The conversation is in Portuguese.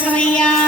Maria.